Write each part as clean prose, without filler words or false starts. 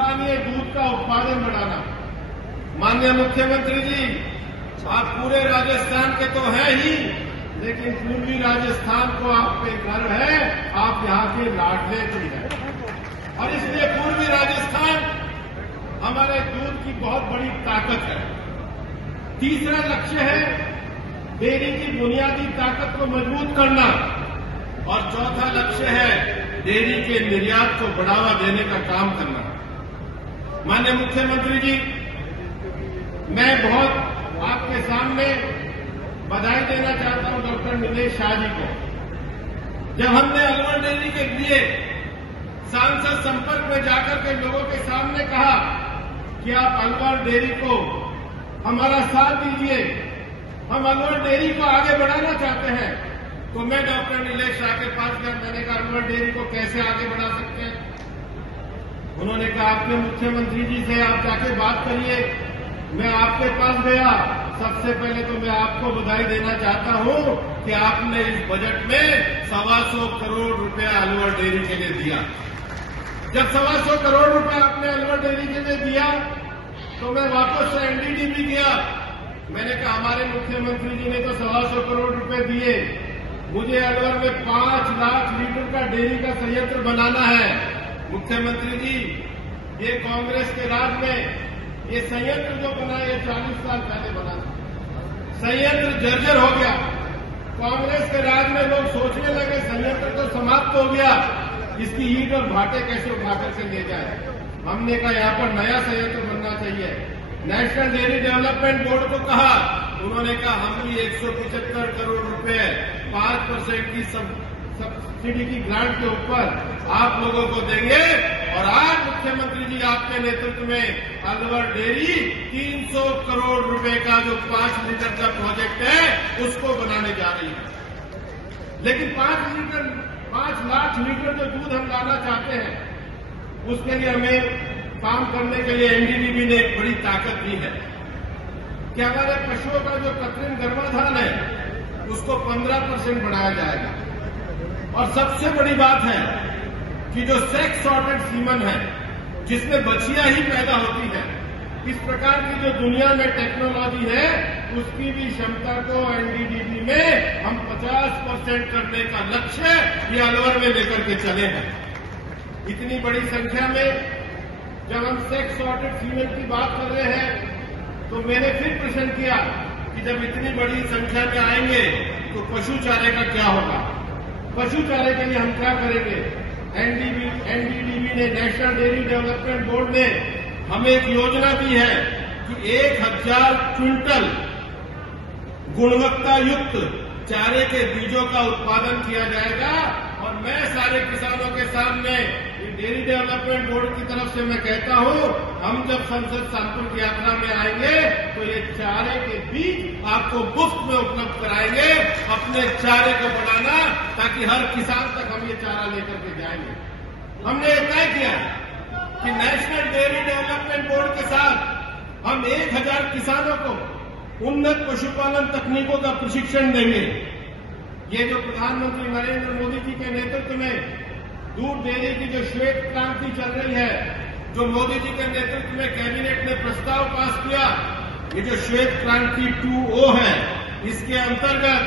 स्थानीय दूध का उत्पादन बढ़ाना। माननीय मुख्यमंत्री जी, आप पूरे राजस्थान के तो हैं ही, लेकिन पूर्वी राजस्थान को आप पे गर्व है, आप यहाँ के लाडले भी हैं। और इसलिए पूर्वी राजस्थान हमारे दूध की बहुत बड़ी ताकत है। तीसरा लक्ष्य है डेयरी की बुनियादी ताकत को मजबूत करना, और चौथा लक्ष्य है डेयरी के निर्यात को बढ़ावा देने का काम करना। माननीय मुख्यमंत्री जी, मैं बहुत आपके सामने बधाई देना चाहता हूं डॉक्टर नीलेश शाह जी को। जब हमने अलवर डेयरी के लिए सांसद संपर्क में जाकर के लोगों के सामने कहा कि आप अलवर डेयरी को हमारा साथ दीजिए, हम अलवर डेयरी को आगे बढ़ाना चाहते हैं, तो मैं डॉक्टर नीलेश शाह के पास गया। मैंने कहा अलवर डेयरी को कैसे आगे बढ़ा सकते हैं? उन्होंने कहा आपके मुख्यमंत्री जी से आप जाके बात करिए। मैं आपके पास गया। सबसे पहले तो मैं आपको बधाई देना चाहता हूं कि आपने इस बजट में 125 करोड़ रुपया अलवर डेयरी के लिए दिया। जब 125 करोड़ रुपया आपने अलवर डेयरी के लिए दिया, तो मैं वापस से एनडीडीबी गया। मैंने कहा हमारे मुख्यमंत्री जी ने तो 125 करोड़ रुपए दिए, मुझे अलवर में 5 लाख लीटर का डेयरी का संयंत्र बनाना है। मुख्यमंत्री जी, ये कांग्रेस के राज में ये संयंत्र जो बना ये 40 साल पहले बना था। संयंत्र जर्जर हो गया। कांग्रेस के राज में लोग सोचने लगे संयंत्र तो समाप्त हो गया, इसकी ईंट और भाटे कैसे उठा करके ले जाए। हमने कहा यहाँ पर नया संयंत्र बनना चाहिए। नेशनल डेयरी डेवलपमेंट बोर्ड को कहा, उन्होंने कहा हम भी 175 करोड़ रुपए 5% की सब्सिडी की ग्रांट के ऊपर आप लोगों को देंगे। और आज मुख्यमंत्री जी आपके नेतृत्व में अलवर डेयरी 300 करोड़ रुपए का जो 5 लीटर का प्रोजेक्ट है उसको बनाने जा रही है। लेकिन 5 लाख लीटर जो दूध हम लाना चाहते हैं, उसके लिए हमें काम करने के लिए एनडीडीबी ने एक बड़ी ताकत दी है कि हमारे पशुओं का जो कृत्रिम गर्भाधान है उसको 15% बढ़ाया जाएगा। और सबसे बड़ी बात है कि जो सेक्स सॉर्टेड सीमन है, जिसमें बच्चियां ही पैदा होती है, इस प्रकार की जो दुनिया में टेक्नोलॉजी है उसकी भी क्षमता को एनडीडीबी में हम 50% करने का लक्ष्य ये अलवर में लेकर के चले हैं। इतनी बड़ी संख्या में जब हम सेक्स सॉर्टेड फीमेल की बात कर रहे हैं, तो मैंने फिर प्रश्न किया कि जब इतनी बड़ी संख्या में आएंगे तो पशु चारे का क्या होगा? पशु चारे के लिए हम क्या करेंगे? एनडीडीबी ने, नेशनल डेयरी डेवलपमेंट बोर्ड ने हमें एक योजना दी है कि 1000 क्विंटल गुणवत्ता युक्त चारे के बीजों का उत्पादन किया जाएगा। और मैं सारे किसानों के सामने डेयरी डेवलपमेंट बोर्ड की तरफ से मैं कहता हूं, हम जब संसद शानपुर की यात्रा में आएंगे तो ये चारे के बीज आपको मुफ्त में उपलब्ध कराएंगे। अपने चारे को बढ़ाना ताकि हर किसान तक हम ये चारा लेकर के जाएंगे। हमने ये तय किया कि नेशनल डेयरी डेवलपमेंट बोर्ड के साथ हम 1000 किसानों को उन्नत पशुपालन तकनीकों का प्रशिक्षण देंगे। ये जो प्रधानमंत्री नरेंद्र मोदी जी के नेतृत्व में दूध डेयरी की जो श्वेत क्रांति चल रही है, जो मोदी जी के नेतृत्व में कैबिनेट ने प्रस्ताव पास किया, ये जो श्वेत क्रांति 2.0 है, इसके अंतर्गत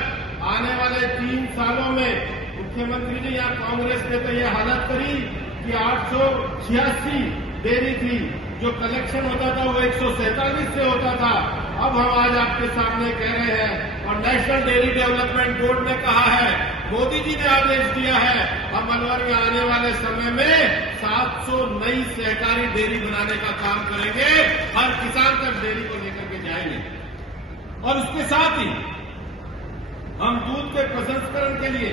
आने वाले 3 सालों में मुख्यमंत्री जी यहाँ कांग्रेस ने तो ये हालत करी कि 886 डेयरी थी, जो कलेक्शन होता था वो 147 से होता था। अब हम आज आपके सामने कह रहे हैं और नेशनल डेयरी डेवलपमेंट बोर्ड ने कहा है, मोदी जी ने आदेश दिया है, हम अलवर में आने वाले समय में 700 नई सहकारी डेयरी बनाने का काम करेंगे। हर किसान तक डेयरी को लेकर के जाएंगे। और उसके साथ ही हम दूध के प्रसंस्करण के लिए